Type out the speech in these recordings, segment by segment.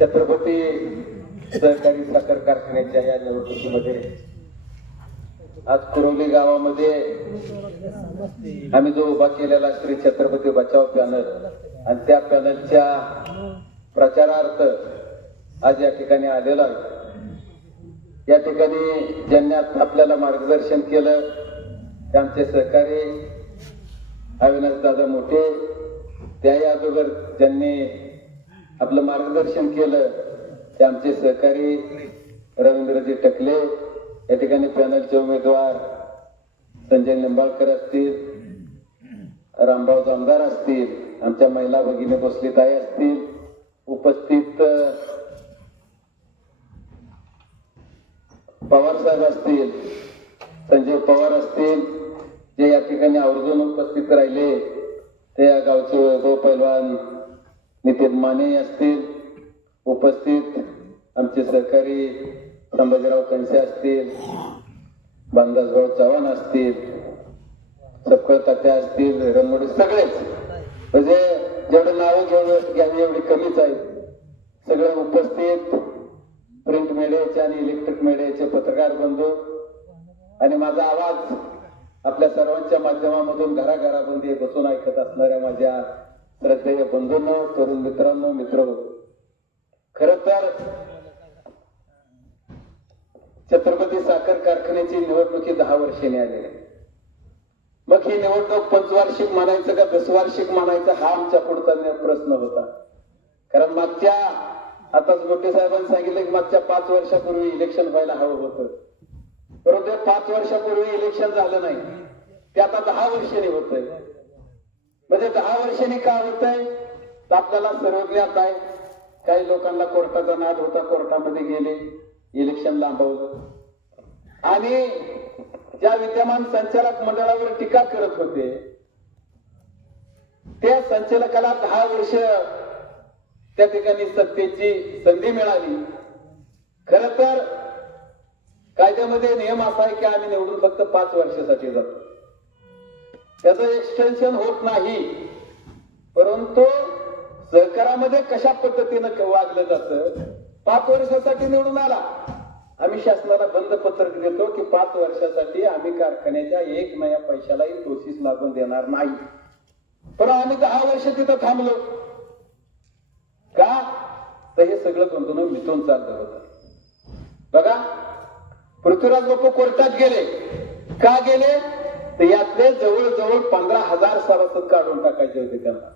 छत्रपती सहकारी साखर कारखान्याच्या या निवडणुकीमध्ये आज कुरवली गावामध्ये आम्ही जो उभा केलेला श्री छत्रपती बचाव पॅनल आणि त्या पॅनलच्या प्रचारार्थ आज या ठिकाणी आलेला आहे। या ठिकाणी ज्यांनी आपल्याला मार्गदर्शन केलं ते आमचे सहकारी अविनाश दादा मोठे, त्याही अगोदर ज्यांनी आपलं मार्गदर्शन केलं ते आमचे सहकारी रवींद्रजी टकले, या ठिकाणी पॅनलचे उमेदवार संजय निंबाळकर असतील, रामभाऊ जामदार असतील, आमच्या महिला भगिनी भोसलेताई असतील, उपस्थित पवार साहेब असतील, संजय पवार असतील, जे या ठिकाणी आवर्जून उपस्थित राहिले ते या गावचे वैभव पैलवान नितीन माने असतील, उपस्थित आमचे सहकारी संभाजीराव कणसे असतील, बांदासभाऊ चव्हाण असतील, सपकळ तात्या असतील, रणमोडी सगळेच, म्हणजे जेवढे नावं घेऊन एवढी कमीच आहे। सगळे उपस्थित प्रिंट मीडियाचे आणि इलेक्ट्रिक मीडियाचे पत्रकार बंधू आणि माझा आवाज आपल्या सर्वांच्या माध्यमामधून घराघरामध्ये बसून ऐकत असणाऱ्या माझ्या श्रद्धेय बंधूंनो, तरुण मित्रांनो, मित्र, खरं तर छत्रपती साखर कारखान्याची निवडणुकी 10 वर्षांनी आलेली। मग ही निवडणूक पंचवार्षिक मानायचं का 10 वार्षिक मानायचं हा आमच्या पुढचा प्रश्न होता। कारण मागच्या, आताच मोठे साहेबांनी सांगितलं की मागच्या 5 वर्षापूर्वी इलेक्शन व्हायला हवं होतं, परंतु 5 वर्षापूर्वी इलेक्शन झालं नाही, ते आता 10 वर्षांनी होतंय। म्हणजे 10 वर्षांनी का होतंय तर आपल्याला सर्व ज्ञात आहे, काही लोकांना कोर्टाचा नाद होता, कोर्टामध्ये गेले, इलेक्शन लांबवलं आणि ज्या विद्यमान संचालक मंडळावर टीका करत होते त्या संचालकाला 10 वर्ष त्या ठिकाणी सत्तेची संधी मिळाली। खरं तर कायद्यामध्ये नियम असा आहे की आम्ही निवडून फक्त 5 वर्षासाठी जातो, त्याचं एक्सटेन्शन होत नाही। परंतु सहकारामध्ये कशा पद्धतीनं वागलं जातं, 5 वर्षासाठी निवडून आला, आम्ही शासनाला बंद पत्रक देतो की 5 वर्षासाठी आम्ही कारखान्याच्या 1 नया पैशालाही दोषीस लागून देणार नाही। पण आम्ही 10 वर्ष तिथं थांबलो का तर हे सगळं बंधून मिथून चाललं होतं। बघा, पृथ्वीराज बापू कोर्टात गेले, का गेले तर यातले जवळजवळ 15,000 सभासद काढून टाकायचे होते त्यांना।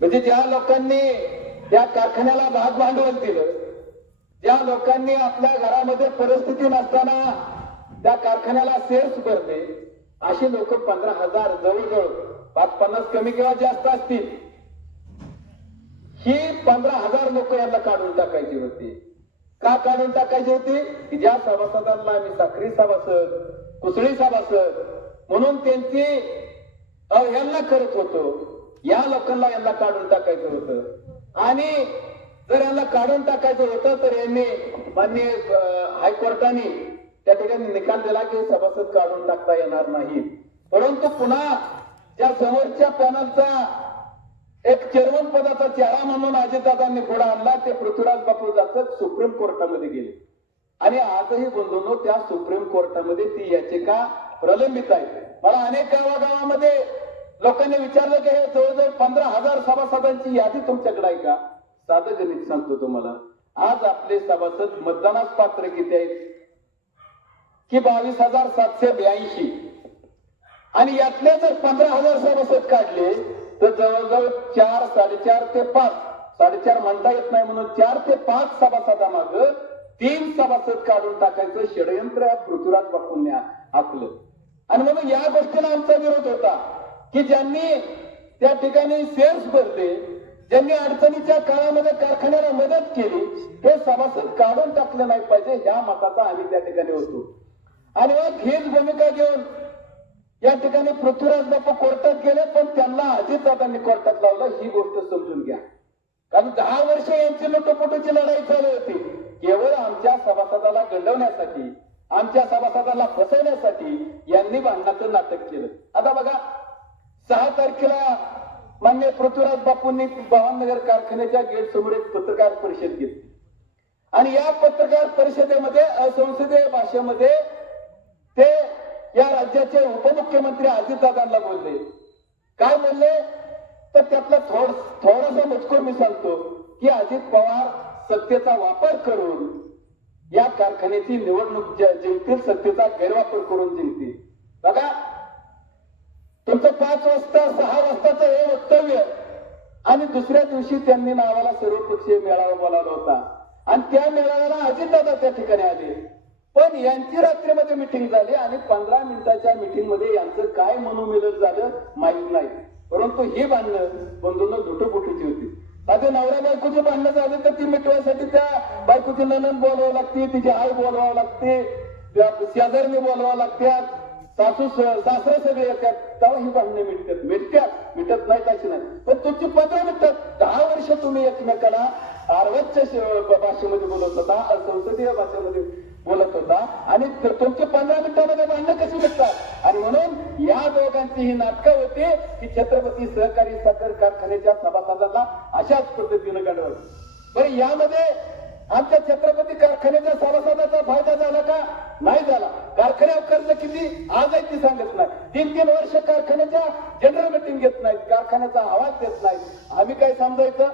म्हणजे ज्या लोकांनी त्या कारखान्याला भाग भांडवल दिलं, ज्या लोकांनी आपल्या घरामध्ये परिस्थिती नसताना त्या कारखान्याला शेअर्स भरले, अशी लोक 15,000 जवळजवळ 5-50 कमी किंवा जास्त असतील, ही 15,000 लोक यांना काढून टाकायची होती। का काढून टाकायची होती की ज्या सभासदांना आम्ही साखरी सभासद, कुसळी सभासद म्हणून त्यांची अवहेलना करत होतो, या लोकांना यांना काढून टाकायचं होतं। आणि जर यांना काढून टाकायचं होतं तर यांनी माननीय हायकोर्टाने त्या ठिकाणी निकाल दिला की सभासद काढून टाकता येणार नाही। परंतु पुन्हा त्या समोरच्या पॅनलचा एक चेअरमन पदाचा चेहरा म्हणून अजितदादांनी पुढे आणला, ते पृथ्वीराज बापू जाचक सुप्रीम कोर्टामध्ये गेले आणि आजही बंधूंनो त्या सुप्रीम कोर्टामध्ये ती याचिका प्रलंबित आहे। मला अनेक गावागावामध्ये लोकांनी विचारलं की हे जवळजवळ 15,000 सभासदांची यादी तुमच्याकडे आहे का? साधं गणित सांगतो तुम्हाला, आज आपले सभासद मतदानास पात्र किती आहेत की 22,782 आणि यातले जर 15,000 सभासद काढले तर जवळजवळ 4, 4.5 ते 5, 4.5 म्हणता येत नाही म्हणून 4 ते 5 सभासदामाग 3 सभासद काढून टाकायचं षडयंत्र पृथ्वीराज बापूंनी आखलं। आणि म्हणून या गोष्टीला आमचा विरोध होता की ज्यांनी त्या ठिकाणी शेअर्स भरले, ज्यांनी अडचणीच्या काळामध्ये कारखान्याला मदत केली, हे सभासद काढून टाकले नाही पाहिजे, ह्या मताचा आम्ही त्या ठिकाणी होतो। आणि मग हीच भूमिका घेऊन या ठिकाणी पृथ्वीराज बापू कोर्टात गेले, पण त्यांना अजितदादांनी कोर्टात लावलं, ही गोष्ट समजून घ्या। कारण 10 वर्ष यांची लुटोपुटीची लढाई चालू होती, केवळ आमच्या सभासदाला गंडवण्यासाठी, आमच्या सभासदाला फसवण्यासाठी यांनी भांडणाचं नाटक केलं। आता बघा, 6 तारखेला मान्य पृथ्वीराज बापूंनी भावनगर कारखान्याच्या गेट समोर एक पत्रकार परिषद घेतली आणि या पत्रकार परिषदेमध्ये असंसदीय भाषेमध्ये ते या राज्याचे उपमुख्यमंत्री अजितदादांना बोलले. काय बोलले तर त्यातला थोडासा मजकूर मी सांगतो की अजित पवार सत्तेचा वापर करून या कारखान्याची निवडणूक जिंकतील, सत्तेचा गैरवापर करून जिंकतील. बघा तुमचं 5 वाजता 6 वाजताचं हे वक्तव्य आणि दुसऱ्या दिवशी त्यांनी नावाला सर्वपक्षीय मेळावा बोलावला होता आणि त्या मेळाव्याला अजितदादा त्या ठिकाणी आले. पण यांची रात्रीमध्ये मिटिंग झाली आणि 15 मिनिटाच्या मिटिंग मध्ये यांचं काय मनोमिलन झालं माहीत नाही. परंतु ही भांडणं बंधूंना दुटोपुटीची होती. आता नवऱ्या बायकोची भांडणं झाली तर ती मिटवायसाठी त्या बायकोची नणंद बोलवावं लागते, तिची आई बोलवावं लागते, शेजारणी बोलवावं लागतात, सासू सासरे सगळे येतात, तेव्हा ही भांडणे मिटत नाहीत अशी नाही. पण तुमची 15 मिनिटात 10 वर्ष तुम्ही एकमेकाला आरवच्या भाषेमध्ये बोलत होता, संसदीय भाषेमध्ये बोलत होता आणि तुमची 15 मिनिटांमध्ये भांडणं कशी मिटतात. आणि म्हणून या दोघांची ही नाटकं होती की छत्रपती सहकारी साखर कारखान्याच्या सभासदांना अशाच पद्धतीनं घडवलं. बरं यामध्ये आमच्या छत्रपती कारखान्याच्या सभासदाचा फायदा झाला का? नाही झाला. कारखान्यावर कर्ज किती आजही ती सांगत नाही. 3-3 वर्ष कारखान्याच्या जनरल मिटिंग घेत नाहीत, कारखान्याचा आवाज देत नाहीत. आम्ही काय समजायचं?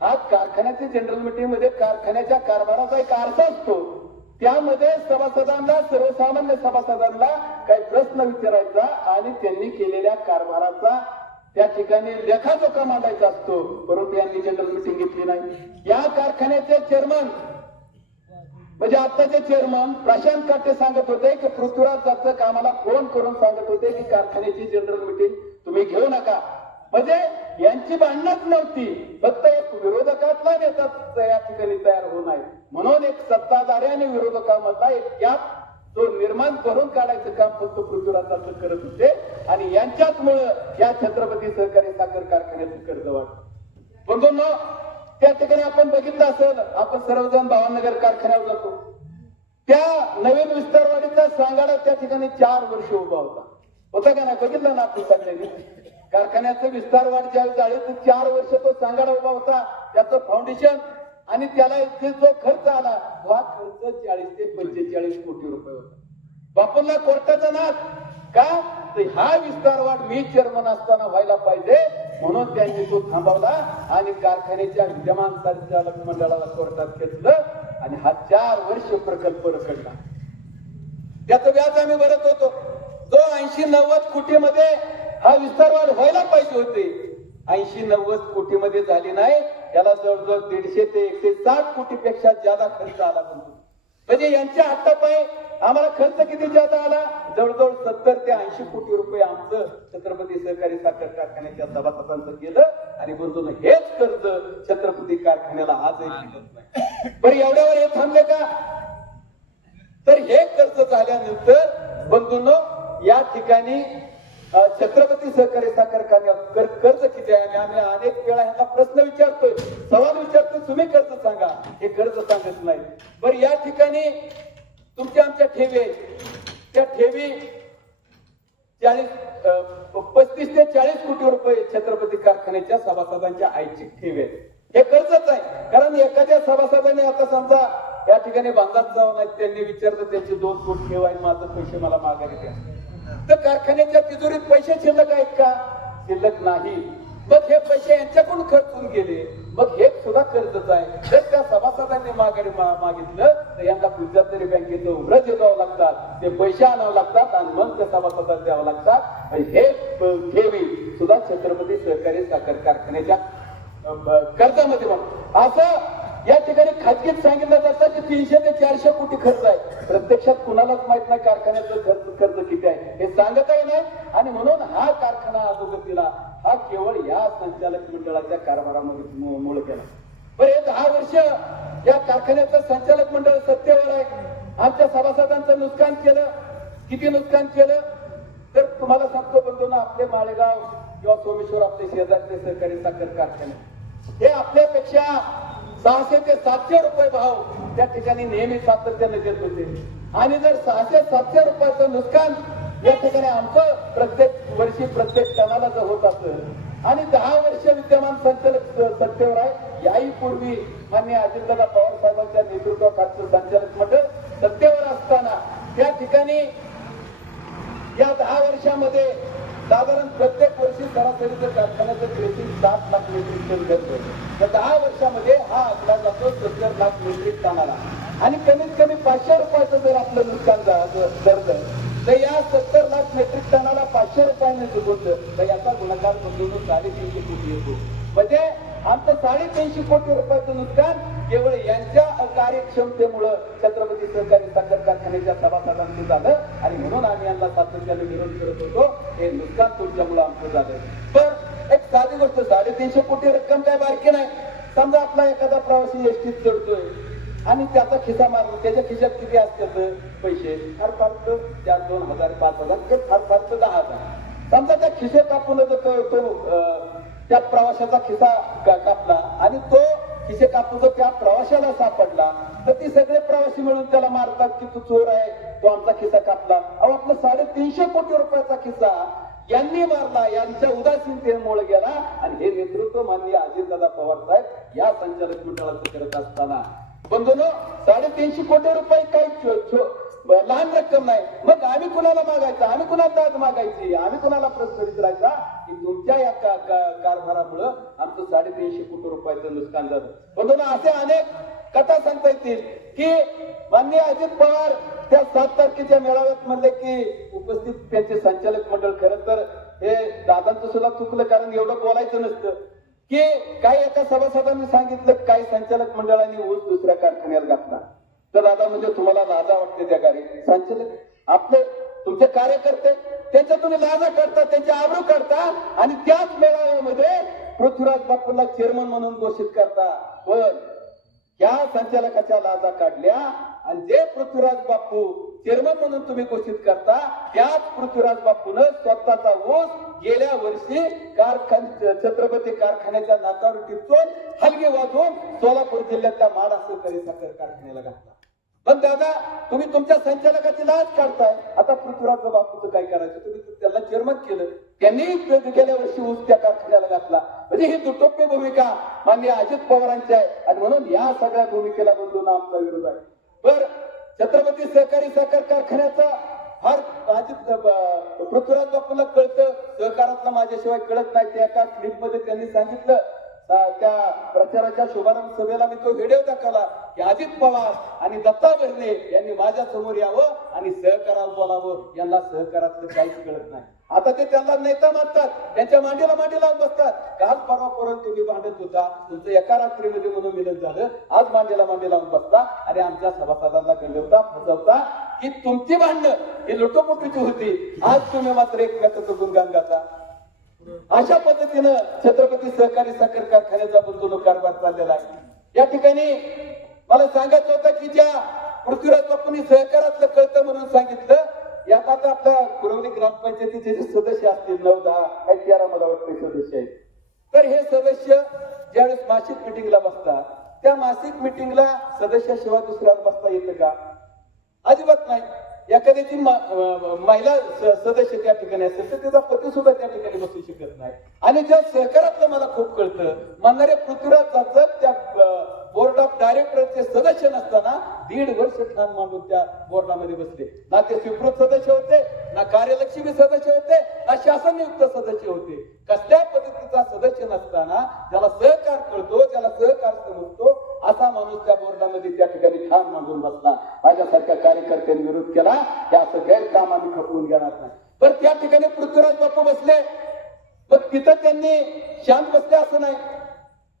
हा कारखान्याची जनरल मिटिंग मध्ये कारखान्याच्या कारभाराचा एक अर्थ असतो. त्यामध्ये सभासदांना, सर्वसामान्य सभासदांना काही प्रश्न विचारायचा आणि त्यांनी केलेल्या कारभाराचा त्या ठिकाणी लेखाजोखा मांडायचा असतो. परंतु यांनी जनरल मिटिंग घेतली नाही. या कारखान्याचे चेअरमन म्हणजे आताचे चेअरमन प्रशांत काटे सांगत होते की पृथ्वीराज जाधव आम्हाला फोन करून सांगत होते की कारखान्याची जनरल मिटिंग तुम्ही घेऊ नका. म्हणजे यांची भांडणच नव्हती, फक्त एक विरोधकातला नेता या ठिकाणी तयार होऊ नये म्हणून एक सत्ताधारी आणि विरोधकामधला एक गॅप तो निर्माण करून काढायचं काम फक्त पृथ्वीराज जाधव करत होते. आणि यांच्याचमुळं या छत्रपती सहकारी साखर कारखान्याचं कर्ज वाढलं. बंधूंनो त्या ठिकाणी आपण बघितलं असेल, आपण सर्वजण भावनगर कारखान्यावर जातो. त्या नवीन विस्तारवाडीचा सांगाडा त्या ठिकाणी 4 वर्ष उभा होता का नाही? बघितलं ना आपण सगळ्यांनी. कारखान्याचं विस्तारवाढ ज्यावेळी झाली तर 4 वर्ष तो सांगाडा उभा होता, त्याचं फाउंडेशन आणि त्याला जो खर्च आला हा खर्च 40 ते 45 कोटी रुपये होता. बापूंना कोर्टाचा नाद का? तर हा विस्तारवाढ मी चेअरमन असताना व्हायला पाहिजे म्हणून त्यांनी तो थांबवला आणि कारखान्याच्या विद्यमान संचालक मंडळाला कोर्टात घेतलं आणि हा 4 वर्ष प्रकल्प रखडला. त्याचं व्याज आम्ही भरत होतो. जो 80-90 कोटीमध्ये हा विस्तारवाढ व्हायला पाहिजे होते, 80-90 कोटीमध्ये झाली नाही. त्याला जवळजवळ 150 ते 160 कोटीपेक्षा जादा खर्च आला. म्हणजे यांच्या हातापायी आम्हाला खर्च किती जादा आला? जवळजवळ 70 ते 80 कोटी रुपये आमचं छत्रपती सहकारी साखर कारखान्याच्या सभासदांचं गेलं. आणि बंधून हेच कर्ज छत्रपती कारखान्याला आजही मिळत नाही. पण एवढ्यावर हे थांबले का? तर हे कर्ज झाल्यानंतर बंधूंनो या ठिकाणी छत्रपती सहकारी साखर कारखान्यावर कर्ज किती आहे? आम्ही अनेक वेळा ह्यांना प्रश्न विचारतोय, सवाल विचारतोय, तुम्ही कर्ज सांगा. हे कर्ज सांगत नाही. बरं या ठिकाणी तुमच्या आमच्या ठेवी, त्या ठेवी 35 ते 40 कोटी रुपये छत्रपती कारखान्याच्या सभासदांच्या ऐच्छिक ठेवी आहेत. हे कर्जच आहे. कारण एखाद्या सभासदाने आता समजा या ठिकाणी बांधात जाऊन नाही, त्यांनी विचारलं त्यांचे 2 कोटी ठेव आहे, माझं पैसे मला माघारी द्या. तर कारखान्याच्या तिजोरीत पैसे शिल्लक आहेत का? शिल्लक नाही. मग हे पैसे यांच्याकडून खर्चून गेले, मग हे सुद्धा कर्जच आहे. जर त्या सभासदांनी माघारी मागितलं तर यांना कुठल्या तरी बँकेचं उघडं देवावं लागतात, ते पैसे आणावं लागतात आणि मग त्या सभासदांना द्यावं लागतात. हे ठेवी सुद्धा छत्रपती सहकारी साखर कारखान्याच्या कर्जामध्ये असं या ठिकाणी खाजगीत सांगितलं जातं की 300 ते 400 कोटी खर्च आहे. प्रत्यक्षात कुणालाच माहित नाही कारखान्याचं खर्च किती आहे, हे सांगतही नाही. आणि म्हणून हा कारखाना अधोगतीला हा केवळ या संचालक मंडळाच्या कारभारामध्ये मूळ केला. बरं हे 10 वर्ष या कारखान्याचं संचालक मंडळ सत्तेवर आहे. आमच्या सभासदांचं नुकसान केलं. किती नुकसान केलं तर तुम्हाला सांगतो बंधूंना, आपले माळेगाव किंवा सोमेश्वर आपले शेजारचे सहकारी साखर कारखाने हे आपल्यापेक्षा 600 ते 700 रुपये भाव त्या ठिकाणी नेहमी सातत्याने देत होते. आणि जर 600-700 रुपयाचं नुकसान या ठिकाणी आमचं प्रत्येक वर्षी प्रत्येक टनाला जर होत असेल आणि 10 वर्ष विद्यमान संचालक सत्तेवर आहे. याही पूर्वी माननीय अजितदादा पवार साहेबांच्या नेतृत्वाखालचं संचालक मंडळ सत्तेवर असताना त्या ठिकाणी या 10 वर्षामध्ये साधारण प्रत्येक वर्षी सरासरीचं कारखान्याचं क्रेडिट 7 लाख मेट्रिक टन घडतं. तर 10 वर्षामध्ये हा आकडा जातो 70 लाख मेट्रिक टनाला. आणि कमीत कमी 500 रुपयाचं जर आपलं नुकसान झालं तर या 70 लाख मेट्रिक टनाला 500 रुपयाने चुकवलं तर याचा गुणाकार बंधून 350 कोटी येतो. म्हणजे आमचं 350 कोटी रुपयाचं नुकसान केवळ यांच्या कार्यक्षमतेमुळं छत्रपती सहकारी साखर कारखान्याच्या सभासदांचं झालं. आणि म्हणून आम्ही यांना सातत्याने विरोध करत होतो. हे नुकसान तुमच्यामुळं आमचं झालं. पण एक साधी गोष्ट, 350 कोटी रक्कम काय बारकी नाही. समजा आपला एखादा प्रवासी एसटीत चढतोय आणि त्याचा खिसा मारला, त्याच्या खिशात किती असतात पैसे? फार फार तर 2,000 5,000 फार फार तर 10,000. समजा त्या खिसे कापून त्या प्रवाशाचा खिसा कापला आणि तो खिसे कापून जर त्या प्रवाशाला सापडला तर ती सगळे प्रवासी मिळून त्याला मारतात की तू चोर आहे, तो आमचा खिसा कापला. अहो आपला 350 कोटी रुपयाचा खिसा यांनी मारला, यांच्या उदासीनतेमुळे गेला. आणि हे नेतृत्व माननीय अजितदादा पवार साहेब या संचालक मंडळाचं करत असताना बंधूंनो 350 कोटी रुपये काही लहान रक्कम नाही. मग आम्ही कुणाला मागायचं? आम्ही कुणाला दाद मागायची? आम्ही कुणाला प्रश्न विचारायचा की तुमच्या या कारभारामुळं आमचं 350 कोटी रुपयाचं नुकसान झालं. बंधूंनो असे अनेक कथा सांगता येतील की माननीय अजित पवार त्या 7 तारखेच्या मेळाव्यात म्हणले की उपस्थित त्यांचे संचालक मंडळ, खरं तर हे दादांचं सुद्धा चुकलं, कारण एवढं बोलायचं नसतं की काही एका सभासदांनी सांगितलं काही संचालक मंडळाने ऊस दुसऱ्या कारखान्यात घातला. तर दादा म्हणजे तुम्हाला लाजा वाटते त्या कार्य संचालक आपले तुमचे कार्यकर्ते त्यांच्यातून लाजा करतात, त्यांचे आबरू करतात आणि त्याच मेळाव्यामध्ये पृथ्वीराज बापूला चेअरमन म्हणून घोषित करता. पण या संचालकाच्या लाजा काढल्या आणि जे पृथ्वीराज बापू चेअरमन म्हणून तुम्ही घोषित करता त्याच पृथ्वीराज बापून स्वतःचा ऊस गेल्या वर्षी छत्रपती कारखान्याच्या नाकावर टिपचून हलगी वाजवून सोलापूर जिल्ह्यातल्या माडा सहकारी साखर कारखान्याला घातला. पण दादा तुम्ही तुमच्या संचालकाची लाज काढताय. आता पृथ्वीराज बापूचं काय करायचं? तुम्ही त्याला चेअरमन केलं, त्यांनी गेल्या वर्षी ऊस त्या कारखान्याला घातला. म्हणजे ही दुटोप्य भूमिका माननीय अजित पवारांची आहे. आणि म्हणून या सगळ्या भूमिकेला बंधूंना आमचा विरोध आहे. तर छत्रपती सहकारी साखर कारखान्याचा फार पृथ्वीराज बापूला कळतं, सहकारातला माझ्याशिवाय कळत नाही. त्या एका क्लिप मध्ये त्यांनी सांगितलं, त्या प्रचाराच्या शुभारंभ सभेला मी तो व्हिडिओ दाखवला की अजित पवार आणि दत्ता भरणे यांनी माझ्या समोर यावं आणि सहकारात बोलावं. यांना सहकारातलं काहीच कळत नाही. आता ते त्यांना नेता मानतात, त्यांच्या मांडीला मांडी लावून बसतात. काल परवापर्यंत तुम्ही भांडत होता, तुमचं एका रात्रीमध्ये मनोमिलन झालं, आज मांडीला मांडी लावून बसता आणि आमच्या सभासदांना गंडवता, फसवता की तुमची भांडणं ही लुटोपुटीची होती. आज तुम्ही मात्र एकमेकाचं गुणगान गाता. अशा पद्धतीनं छत्रपती सहकारी साखर कारखान्याचा गुंतवणूक कारभार चाललेला आहे. या ठिकाणी मला सांगायचं होतं की ज्या पृथ्वीराज बापूंनी सहकारातलं कळतं म्हणून सांगितलं, यात आता आपल्या कुरवली ग्रामपंचायतीचे जे सदस्य असतील 9-10 11 मला वाटते सदस्य आहेत. तर हे सदस्य ज्यावेळेस मासिक मिटिंगला बसतात, त्या मासिक मिटिंगला सदस्याशिवाय दुसऱ्याला बसता येतं का? अजिबात नाही. एखाद्याची महिला सदस्य त्या ठिकाणी असेल तर त्याचा पती सुद्धा त्या ठिकाणी बसू शकत नाही. आणि ज्या सहकारातलं मला खूप कळतं, म्हणणारे पृथ्वीराज जाधव त्या बोर्ड ऑफ डायरेक्टरचे सदस्य नसताना 1.5 वर्ष ठाण मांडून त्या बोर्डामध्ये बसले. ना ते स्वीकृत सदस्य होते, ना कार्यलक्षी सदस्य होते, ना शासनयुक्त सदस्य होते. कसल्या पद्धतीचा सदस्य नसताना ज्याला सहकार कळतो, ज्याला सहकार समजतो असा माणूस त्या बोर्डामध्ये त्या ठिकाणी ठाण मांडून बसला. माझ्यासारख्या कार्यकर्त्यांनी विरोध केला की असं गैरकाम आम्ही खपवून घेणार नाही. तर त्या ठिकाणी पृथ्वीराज बापू बसले. मग तिथं त्यांनी शांत बसले असं नाही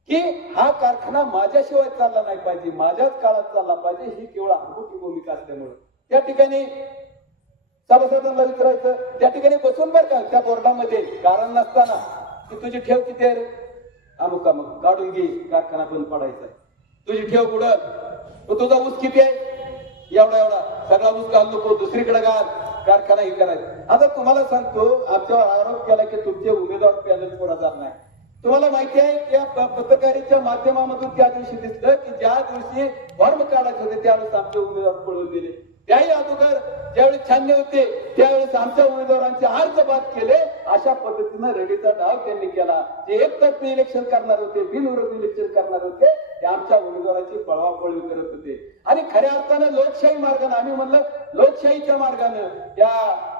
की हा कारखाना माझ्याशिवाय चालला नाही पाहिजे, माझ्याच काळात चालला पाहिजे, ही केवळ हरकती भूमिका असल्यामुळे त्या ठिकाणी सभासदांना विचारायचं. त्या ठिकाणी बसून बरं का त्या बोर्डामध्ये कारण नसताना की तुझी ठेव किती आहे रे? अमुक अमुक काढून घे, कारखाना बंद पडायचा. तुझी ठेव कुठं? तुझा ऊस किती आहे? एवढा एवढा. सगळा ऊस घाल नको, दुसरीकडे घाल, कारखाना हे करायचा. आता तुम्हाला सांगतो, आमच्यावर आरोप केला की तुमचे उमेदवार पॅनल पुरा जात नाही. तुम्हाला माहिती आहे की या पत्रकारितेच्या माध्यमामधून त्या दिवशी दिसलं की ज्या दिवशी फॉर्म काढायचे होते त्यावेळेस आमचे उमेदवार पळून गेले. त्याही अगोदर ज्यावेळी छान्य होते त्यावेळेस आमच्या उमेदवारांचे अर्ज बाद केले. अशा पद्धतीनं रेडीचा डाव त्यांनी केला. जे एकतर्फी इलेक्शन करणार होते, बिनविरोधी इलेक्शन करणार होते, ते आमच्या उमेदवाराची पळवापळवी करत होते. आणि खऱ्या अर्थानं लोकशाही मार्गाने, आम्ही म्हणलं लोकशाहीच्या मार्गानं, या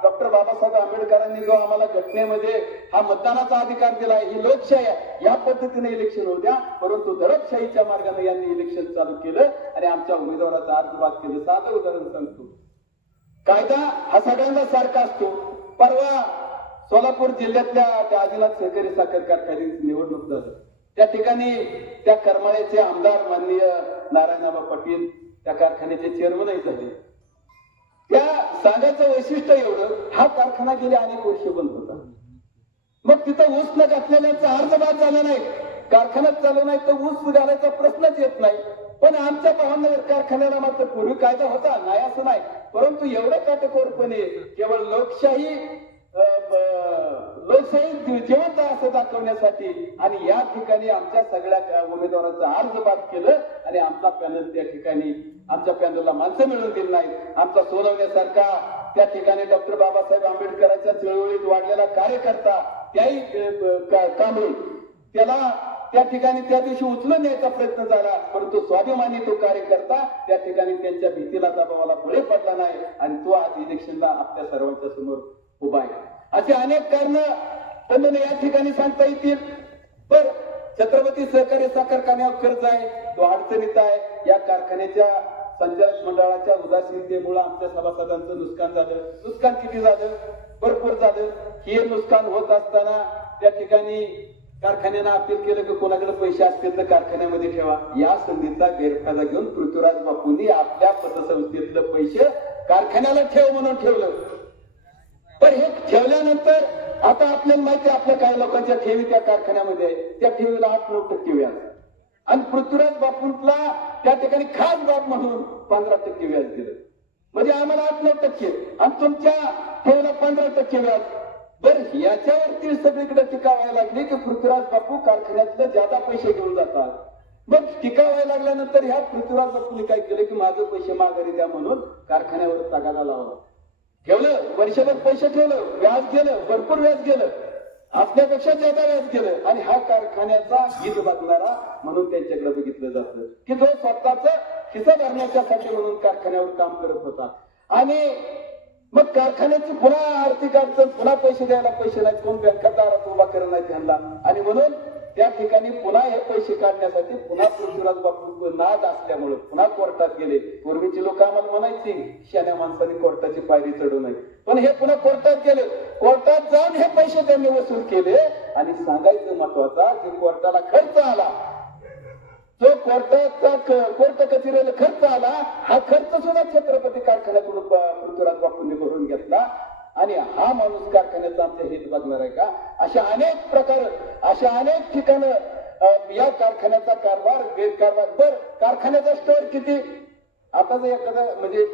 डॉक्टर बाबासाहेब आंबेडकरांनी जो आम्हाला घटनेमध्ये हा मतदानाचा अधिकार दिला, ही लोकशाही आहे, या पद्धतीने इलेक्शन होऊ द्या. परंतु दडपशाहीच्या मार्गाने यांनी इलेक्शन चालू केलं आणि आमच्या उमेदवाराचा अर्ज बाद केलं. साधं उदाहरण सांगतो. कायदा हा सगळ्यांना सारखा असतो. परवा सोलापूर जिल्ह्यातल्या त्या आदिनाथ सहकारी साखर कारखान्याची निवडणूक झाली. त्या ठिकाणी त्या करमाळ्याचे आमदार माननीय नारायणआबा पाटील त्या कारखान्याचे चेअरमनही झाले. त्या सांगायचं वैशिष्ट्य एवढं, हा कारखाना गेले अनेक वर्ष बंद होता. मग तिथं ऊस न घातलेल्यांचा अर्ज बाद झाला नाही, कारखान्यात चालू नाही तर ऊस घालायचा प्रश्नच येत नाही. पण आमच्या भावनगर कारखान्याला मात्र पूर्वी कायदा होता, नाही असं नाही, परंतु एवढं काटेकोरपणे केवळ लोकशाही जिवंत असं दाखवण्यासाठी आणि या ठिकाणी आमच्या सगळ्या उमेदवारांचा अर्ज बाद केलं आणि आमचा पॅनल त्या ठिकाणी, आमच्या पॅनलला माणसं मिळून दिली नाहीत. आमचा सोनवण्यासारखा त्या ठिकाणी डॉक्टर बाबासाहेब आंबेडकरांच्या चळवळीत वाढलेला कार्यकर्ता, त्याही कांबळे, त्याला त्या ठिकाणी त्या दिवशी उचलून न्यायचा प्रयत्न झाला, परंतु स्वाभिमानी तो कार्यकर्ता त्या ठिकाणी त्यांच्या भीतीला दबावाला बळी पडला नाही आणि तो आज इलेक्शनला आपल्या सर्वांच्या समोर उभा आहे. असे अनेक कारण त्यांना या ठिकाणी सांगता येतील. पण छत्रपती सहकारी साखर कारखान्यावर कर्ज आहे, तो अडचणीत आहे. या कारखान्याच्या संचालक मंडळाच्या उदासीनतेमुळे आमच्या सभासदांचं नुकसान झालं. नुकसान किती झालं? भरपूर झालं. हे नुकसान होत असताना त्या ठिकाणी कारखान्यानं अपील केलं की कोणाकडे पैसे असतील तर कारखान्यामध्ये ठेवा. या संधीचा गैरफायदा घेऊन पृथ्वीराज बापूंनी आपल्या पतसंस्थेतलं पैसे कारखान्याला ठेव म्हणून ठेवलं. पण हे ठेवल्यानंतर आता आपल्याला माहिती आहे, आपल्या काही लोकांच्या ठेवी त्या कारखान्यामध्ये आहे, त्या ठेवीला 8-9% व्याज आणि पृथ्वीराज बापूंना त्या ठिकाणी खास बाब म्हणून 15% व्याज दिलं. म्हणजे आम्हाला 8-9% आणि तुमच्या ठेवीला 15% व्याज. बरं, याच्यावरती सगळीकडे टीका व्हायला लागली की पृथ्वीराज बापू कारखान्यातले ज्यादा पैसे घेऊन जातात. मग टीका व्हायला लागल्यानंतर ह्या पृथ्वीराज बापूंनी काय केलं की माझे पैसे माघारी द्या म्हणून कारखान्यावर तगादा लावला. ठेवलं, वर्षभर पैसे ठेवलं, व्याज गेलं, भरपूर व्याज गेलं, आपल्यापेक्षा ज्यादा व्याज गेलं. आणि हा कारखान्याचा हित बघणारा म्हणून त्यांच्याकडे बघितलं जातं की जो स्वतःच खिसा भरण्याच्यासाठी म्हणून कारखान्यावर काम करत होता. आणि मग कारखान्याची पुन्हा आर्थिक अडचण, पुन्हा पैसे द्यायला पैसे नाहीत, कोण बँका दारात उभा करत नाही त्यांना. आणि म्हणून त्या ठिकाणी पुन्हा हे पैसे काढण्यासाठी पुन्हा पृथ्वीराज बापू नाद असल्यामुळे पुन्हा कोर्टात गेले. पूर्वीची लोक आम्हाला म्हणायची शाण्या माणसाने कोर्टाची पायरी चढू नये, पण हे पुन्हा कोर्टात गेले. कोर्टात जाऊन हे पैसे त्यांनी वसूल केले. आणि सांगायचं महत्वाचा, जे कोर्टाला खर्च आला, जो कोर्टाचा कोर्ट कचेरीला खर्च आला, हा खर्च सुद्धा छत्रपती कारखान्याकडून पृथ्वीराज बापूंनी भरून घेतला. आणि हा माणूस कारखान्याचा आमच्या हित बघणार आहे का? अशा अनेक प्रकार, अशा अनेक ठिकाणं या कारखान्याचा कारभार, गैरकारभार. बर, कारखान्याचा स्टोअर किती? आता जर एखादा म्हणजे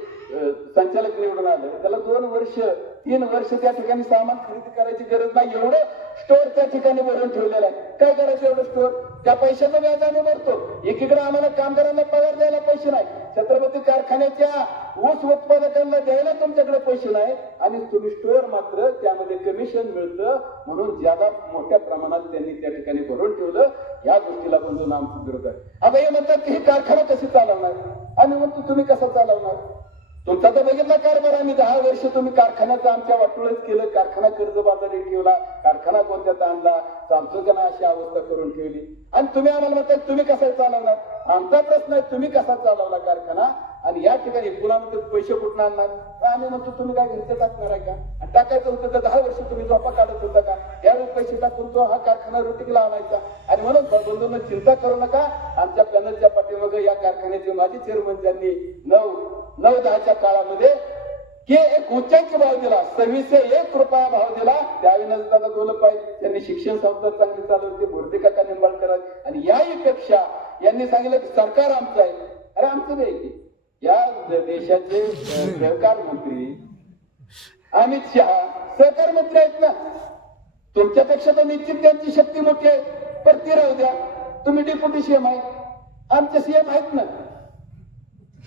संचालक निवडून आलं, त्याला 2 वर्ष 3 वर्ष त्या ठिकाणी सामान खरेदी करायची गरज नाही, एवढं स्टोअर त्या ठिकाणी भरून ठेवलेलं आहे. काय करायचं एवढं स्टोअर? त्या पैशाचं व्याज आम्ही भरतो. एकीकडे आम्हाला कामगारांना पगार द्यायला पैसे नाही, छत्रपती कारखान्याच्या ऊस उत्पादकांना द्यायला तुमच्याकडे पैसे नाही, आणि तुम्ही स्टोअर मात्र त्यामध्ये कमिशन मिळतं म्हणून ज्यादा मोठ्या प्रमाणात त्यांनी त्या ठिकाणी भरून ठेवलं. या गोष्टीला बंधून आमचा विरोध आहे. आता हे म्हणतात की ही कारखाना कशी चालवणार? आम्ही म्हणतो तुम्ही कसं चालवणार? तुमचा तर बघितला कारभार, आम्ही 10 वर्ष तुम्ही कारखान्याचं आमच्या वाटोळच केलं, कारखाना कर्जबाजारी ठेवला, कारखाना गोंधळात आणला, चालतो का ना अशी अवस्था करून ठेवली. आणि तुम्ही आम्हाला म्हणतात तुम्ही कसा चालवणार? आमचा प्रश्न आहे तुम्ही कसा चालवला कारखाना. आणि या ठिकाणी पुन्हा पैसे कुठून आणणार? आम्ही म्हणतो तुम्ही काय घरचं टाकणार आहे का? टाकायचं होतं तर 10 वर्ष तुम्ही झोपा काढत होता का? त्यावेळी पैसे टाकून तो हा कारखाना रोटीला आणायचा. आणि म्हणून बंधूंना चिंता करू नका, आमच्या पॅनलच्या पाठीमागे या कारखान्याचे माजी चेअरमन ज्यांनी 9-10च्या काळामध्ये की एक उच्चांकी भाव दिला, 2601 रुपया भाव दिला, त्यावेळी दादा गोलपाय त्यांनी शिक्षण संस्था चांगली चालवते, मूर्ती काका निंबाळकर. आणि याही पेक्षा यांनी सांगितलं की सरकार आमचं आहे. अरे आमचं नाही, या देशाचे सहकार मंत्री अमित शहा सहकार मंत्री आहेत ना. तुमच्यापेक्षा तर निश्चित त्यांची शक्ती मोठी आहे, पण ती राहू द्या. तुम्ही डेप्युटी सीएम आहे, आमचे सीएम आहेत ना.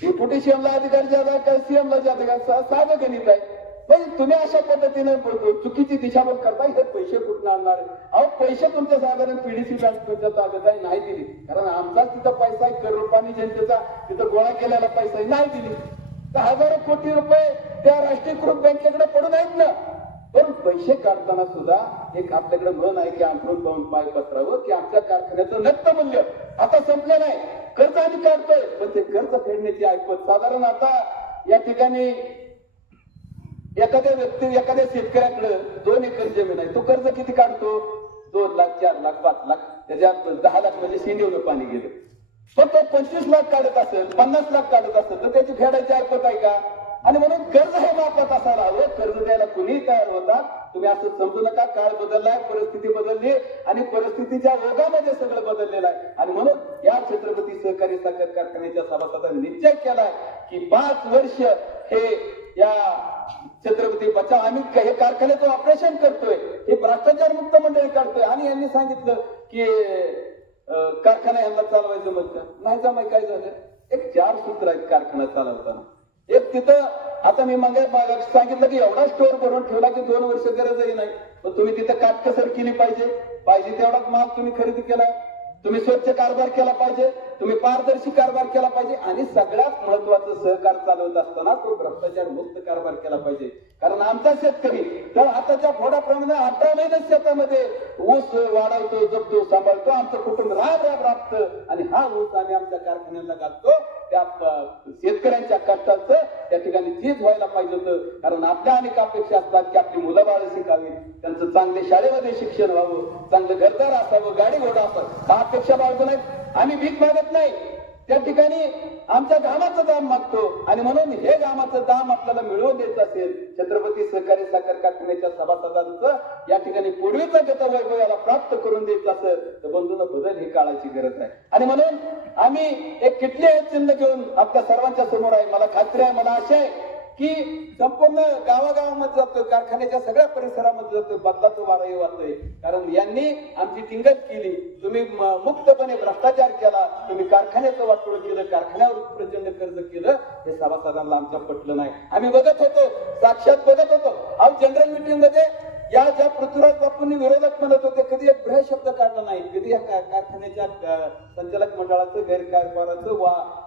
डेप्युटी सीएमला अधिकार ज्यादा काय सीएमला ज्यादा काय साधं गणित आहे. म्हणजे तुम्ही अशा पद्धतीने चुकीची दिशाभूल करताय. हे पैसे कुठून आणणार? अहो पैसे तुमच्या साधारण पीडीसी बँकेच्या ताब्यात आहे, नाही दिली. कारण आमचाच तिथं पैसा आहे, करोडपानी जनतेचा तिथं गोळा केलेला पैसा आहे, नाही दिली. तर हजारो कोटी रुपये त्या राष्ट्रीयकृत बँकेकडे पडून आहेत ना. पण पैसे काढताना सुद्धा एक आपल्याकडे म्हण आहे की अंथरून पाहून पाय पसरावं, की आमच्या कारखान्याचं नक्त मूल्य आता संपलं नाही. कर्ज आम्ही काढतोय, पण ते कर्ज फेडण्याची ऐपत साधारण आता या ठिकाणी एखाद्या शेतकऱ्याकडे 2 एकर जमीन आहे, तो कर्ज किती काढतो? 2 लाख, 4 लाख, 5 लाख, त्याच्यात 10 लाख म्हणजे शेंडीवलं पाणी गेलं. पण तो 25 लाख काढत असेल, 50 लाख काढत असेल, तर त्याची फेडायची ऐपत आहे का? आणि म्हणून कर्ज हे माफत असायला हवं. कर्ज द्यायला कुणीही तयार होता. तुम्ही असं समजू नका, काळ बदललाय, परिस्थिती बदलली आणि परिस्थितीच्या ओघामध्ये सगळं बदललेलं आहे. आणि म्हणून या छत्रपती सहकारी साखर कारखान्याच्या सभासदांनी निश्चय केलाय की 5 वर्ष हे या छत्रपती बचाव आम्ही हे कारखान्याचं ऑपरेशन करतोय, हे भ्रष्टाचार मुक्त मंडळी काढतोय. आणि यांनी सांगितलं की कारखाना यांना चालवायचं म्हणतं, नाही जमाय. काय झालं? एक 4 सूत्र आहेत कारखाना चालवताना. एक तिथं आता मी मागे सांगितलं की एवढा स्टोअर भरून ठेवला की 2 वर्ष गरजही नाही. पण तुम्ही तिथं काटकसर केली पाहिजे तेवढाच माल तुम्ही खरेदी केला, तुम्ही स्वच्छ कारभार केला पाहिजे, तुम्ही पारदर्शी कारभार केला पाहिजे. आणि सगळ्यात महत्वाचं सहकार चालवत असताना तो भ्रष्टाचार मुक्त कारभार केला पाहिजे. कारण आमचा शेतकरी तर हाताच्या फोडाप्रमाणे 18 महिने शेतामध्ये ऊस वाढवतो, जपतो, सांभाळतो, आमचं कुटुंब राबतं. आणि हा ऊस आम्ही आमच्या कारखान्याला घालतो. त्या शेतकऱ्यांच्या कष्टाचं त्या ठिकाणी चीज व्हायला पाहिजे होतं. कारण आपल्या अनेक अपेक्षा असतात की आपली मुलं बाळ शिकावी, त्यांचं चांगले शाळेमध्ये शिक्षण व्हावं, चांगलं घरदार असावं, गाडी घोडा असावं. हा अपेक्षा बाळगतो नाही. आम्ही भीक मागत नाही, त्या ठिकाणी आमच्या घामाचं दाम मागतो. आणि म्हणून हे घामाचं दाम आपल्याला मिळवून द्यायचं असेल, छत्रपती सहकारी साखर कारखान्याच्या सभासदांचं या ठिकाणी पूर्वीचं गतवैभव याला प्राप्त करून द्यायचं असेल तर बंधूंना बदल ही काळाची गरज आहे. आणि म्हणून आम्ही एक किटली चिन्ह घेऊन आपल्या सर्वांच्या समोर आहे. मला खात्री आहे, मला आशा आहे की संपूर्ण गावागावामध्ये जातोय, कारखान्याच्या सगळ्या परिसरामध्ये जातोय, बदलाचं वारंही वाहतोय. कारण यांनी आमची टिंगत केली, तुम्ही मुक्तपणे भ्रष्टाचार केला, तुम्ही कारखान्याचं वाटोळ केलं, कारखान्यावर प्रचंड कर्ज केलं. हे सभासदांना आमच्या पटलं नाही. आम्ही बघत होतो, साक्षात बघत होतो. अहो जनरल मीटिंग मध्ये या ज्या पृथ्वीराज बापूंनी विरोधक म्हणत होते, कधी एक भ्रय शब्द काढला नाही, कधी या कारखान्याच्या संचालक मंडळाचं गैरकारभाराचं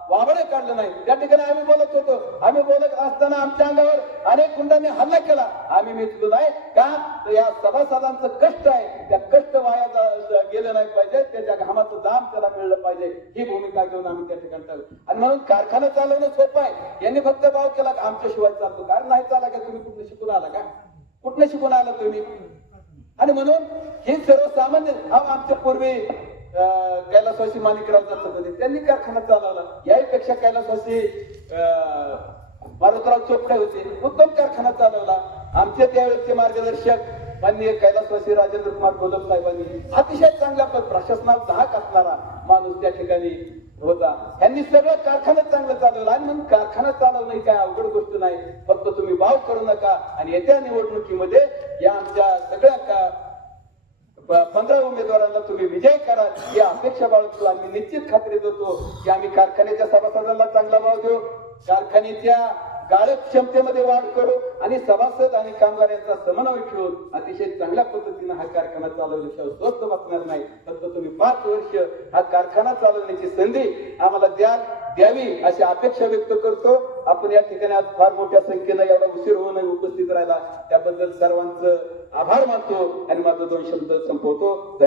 वाबळे काढलं नाही. त्या ठिकाणी आम्ही बोलत होतो. आम्ही बोलत असताना आमच्या अंगावर अनेक गुंडांनी हल्ला केला. आम्ही मिटलो नाही का? तर या सभासदांचं कष्ट आहे, त्या कष्ट वाया गेलं नाही पाहिजे, त्याच्या घामाचं दाम त्याला मिळलं पाहिजे, ही भूमिका घेऊन आम्ही त्या ठिकाणी ठेवलं. आणि म्हणून कारखाना चालवणं सोपं आहे. यांनी फक्त भाव केला आमच्या शिवाय चालतो. कारण नाही चाला का? तुम्ही कुठलं शिकून आला का? कुठलं शिकून आला तुम्ही? आणि म्हणून हे सर्वसामान्य आमच्या पूर्वी कैलासवासी माणिकराव दत्तपती त्यांनी कारखाना चालवला. याहीपेक्षा कैलासवासी मारुतराव चोपडे होते, उत्तम कारखाना चालवला. आमचे त्यावेळेचे मार्गदर्शक माननीय कैलासवासी राजेंद्र कुमार गोदम साहेबांनी अतिशय चांगल्या प्रशासनात धाक असणारा माणूस त्या ठिकाणी होता. यांनी सगळं कारखाना चांगलं चालवलं. आणि म्हणून कारखाना चालवणं ही काय अवघड गोष्ट नाही. फक्त तुम्ही भाव करू नका. आणि येत्या निवडणुकीमध्ये या आमच्या सगळ्या 15 उमेदवारांना तुम्ही विजय करा ही अपेक्षा बाळगतो. आम्ही निश्चित खात्री देतो की आम्ही कारखान्याच्या सभासदांना चांगला भाव देऊ, कारखान्याच्या गाळप क्षमतेमध्ये वाढ करू आणि सभासद आणि कामगारांचा समन्वय ठेवून अतिशय चांगल्या पद्धतीने हा कारखाना चालवल्याशिवाय स्वस्त बसणार नाही. फक्त तुम्ही 5 वर्ष हा कारखाना चालवण्याची संधी आम्हाला द्यावी अशी अपेक्षा व्यक्त करतो. आपण या ठिकाणी आज फार मोठ्या संख्येनं एवढा उशीर होऊन उपस्थित राहिला त्याबद्दल सर्वांचं आभार मानतो आणि माझं 2 शब्द संपवतो.